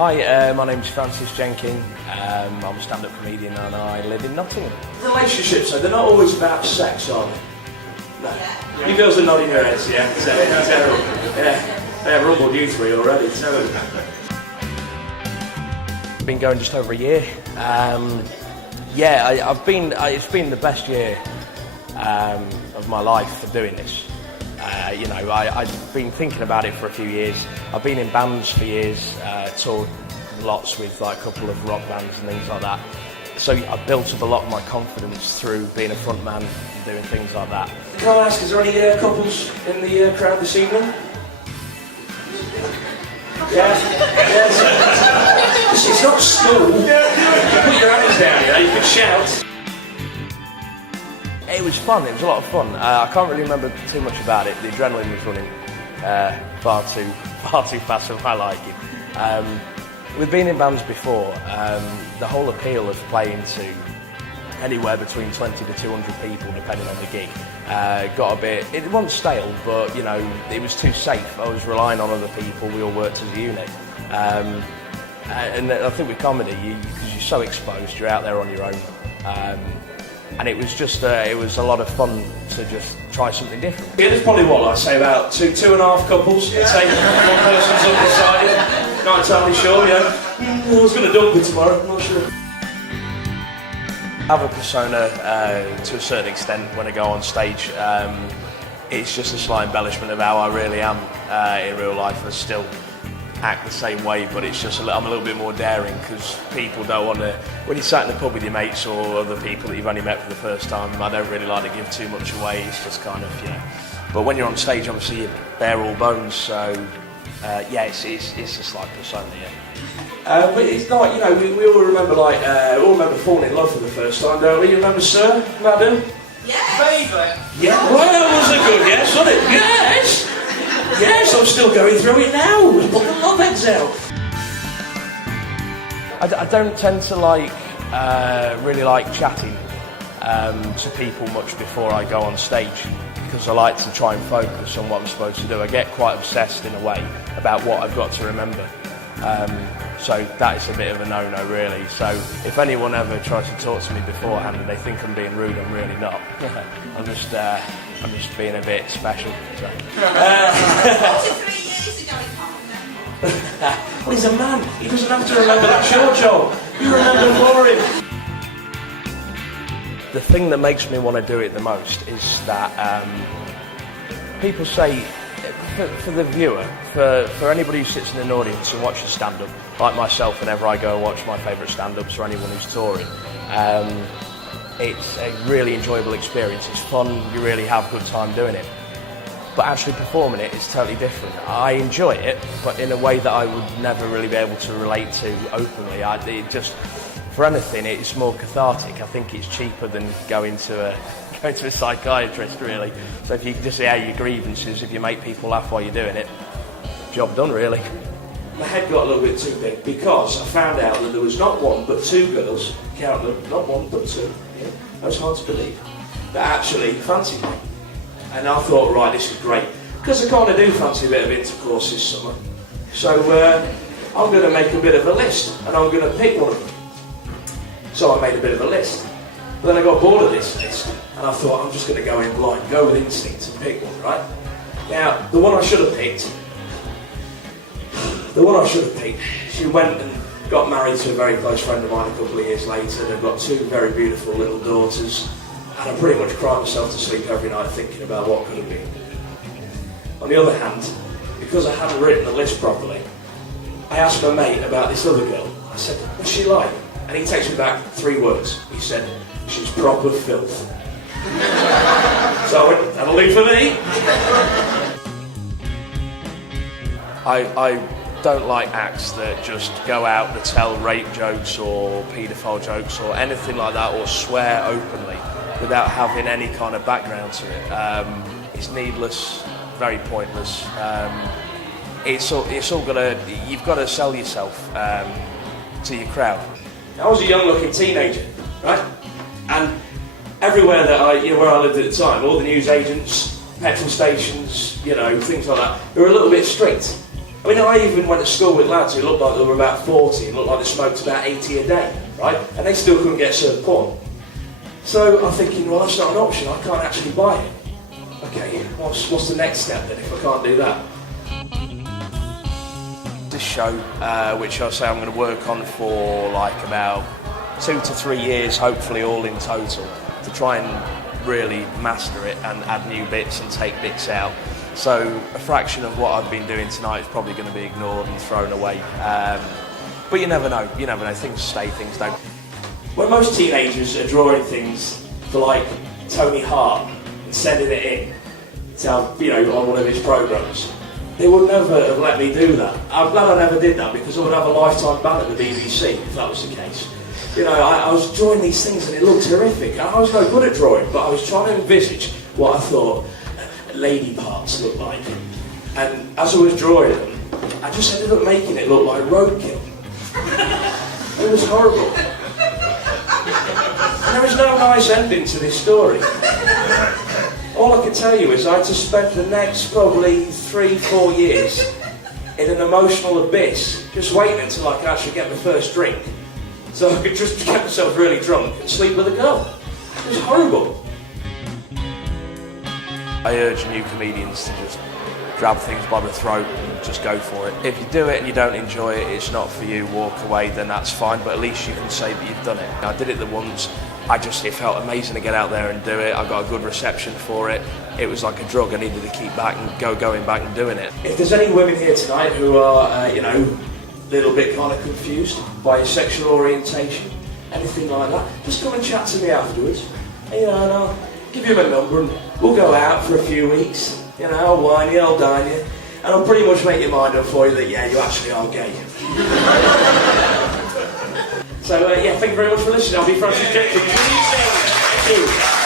Hi, my name's Jenking. I'm a stand-up comedian and I live in Nottingham. Relationships, they're not always about sex, are they? No. Yeah. You girls are nodding your heads, yeah? Terrible. Yeah. They have rumbled you three already, terrible. Been going just over a year. It's been the best year of my life for doing this. I've been thinking about it for a few years. I've been in bands for years, toured lots with like a couple of rock bands and things like that. So I've built up a lot of my confidence through being a front man and doing things like that. Can I ask, is there any couples in the crowd this evening? Yes. It's not school. You can put your hands down, you can shout. It was fun, it was a lot of fun. I can't really remember too much about it. The adrenaline was running far too fast for my liking. We've been in bands before. The whole appeal of playing to anywhere between 20 to 200 people, depending on the gig, got a bit, it wasn't stale, but you know, it was too safe. I was relying on other people, we all worked as a unit. And I think with comedy, because you're so exposed, you're out there on your own. And it was just, it was a lot of fun to just try something different. Yeah, there's probably what, I'd say about two and a half couples. I'd say one person's undecided, not entirely sure, yeah. I was going to dump it tomorrow, I'm not sure. I have a persona to a certain extent when I go on stage. It's just a slight embellishment of how I really am in real life. I still act the same way, but it's just I'm a little bit more daring because people don't want to, when you're sat in the pub with your mates or other people that you've only met for the first time, I don't really like to give too much away. It's just kind of, you know, but when you're on stage, obviously you're bare all bones, so it's a slight persona, yeah. But it's not, you know, we all remember falling in love for the first time, don't we? You remember Sir, Madam? Yes! Favourite? Yeah, well, that was a good guess, wasn't it? Yes! Yes, I'm still going through it now. Put the love heads out. I don't tend to really like chatting to people much before I go on stage because I like to try and focus on what I'm supposed to do. I get quite obsessed in a way about what I've got to remember. So that is a bit of a no-no really. So if anyone ever tries to talk to me beforehand and they think I'm being rude, I'm really not. I'm just being a bit special. So. 43 years ago he can't remember. Well, he's a man. He doesn't have to remember that short job. You remember for him. The thing that makes me want to do it the most is that people say, for the viewer, for anybody who sits in an audience and watches stand-up, like myself whenever I go and watch my favourite stand-ups or anyone who's touring, it's a really enjoyable experience. It's fun, you really have a good time doing it. But actually performing it is totally different. I enjoy it, but in a way that I would never really be able to relate to openly. For anything, it's more cathartic. I think it's cheaper than going to a psychiatrist, really. So if you can just say out your grievances, if you make people laugh while you're doing it, job done, really. My head got a little bit too big because I found out that there was not one but two girls, count them, not one but two, yeah, that was hard to believe, that actually fancied me. And I thought, right, this is great, because I kind of do fancy a bit of intercourse this summer. So I'm going to make a bit of a list, and I'm going to pick one of them. So I made a bit of a list. But then I got bored of this list, and I thought, I'm just going to go in blind, go with instinct and pick one, right? Now, the one I should have picked, she went and got married to a very close friend of mine a couple of years later. They've got two very beautiful little daughters, and I pretty much cried myself to sleep every night thinking about what could have been. On the other hand, because I hadn't written the list properly, I asked my mate about this other girl. I said, what's she like? And he takes me back 3 words. He said, she's proper filth. So I went, that'll do for me. I don't like acts that just go out to tell rape jokes or paedophile jokes or anything like that, or swear openly without having any kind of background to it. It's needless, very pointless. It's all you've got to sell yourself to your crowd. I was a young-looking teenager, right? And everywhere where I lived at the time, all the news agents, petrol stations, things like that, they were a little bit strict. I mean, I even went to school with lads who looked like they were about 40 and looked like they smoked about 80 a day, right? And they still couldn't get served porn. So I'm thinking, well, that's not an option. I can't actually buy it. Okay, what's the next step then if I can't do that? This show, which I'll say I'm going to work on for like about 2 to 3 years, hopefully all in total, to try and really master it and add new bits and take bits out. So a fraction of what I've been doing tonight is probably going to be ignored and thrown away. But you never know, things stay, things don't. When most teenagers are drawing things for like Tony Hart and sending it in to have, on one of his programmes, they would never have let me do that. I'm glad I never did that because I would have a lifetime ban at the BBC if that was the case. I was drawing these things and it looked terrific. I was no good at drawing, but I was trying to envisage what I thought lady parts looked like. And as I was drawing them, I just ended up making it look like roadkill. It was horrible. And there was no nice ending to this story. All I can tell you is I had to spend the next probably 3-4 years in an emotional abyss, just waiting until I could actually get my first drink, so I could just get myself really drunk and sleep with a girl. It was horrible. I urge new comedians to just grab things by the throat and just go for it. If you do it and you don't enjoy it, it's not for you, walk away, then that's fine, but at least you can say that you've done it. I did it the once, it felt amazing to get out there and do it. I got a good reception for it. It was like a drug. I needed to keep back and going back and doing it. If there's any women here tonight who are, a little bit kind of confused by your sexual orientation, anything like that, just come and chat to me afterwards. And I'll give you my number and we'll go out for a few weeks. I'll wine you, I'll dine you, and I'll pretty much make your mind up for you that, yeah, you actually are gay. So, thank you very much for listening. I'll be Francis Jenking. Thank you.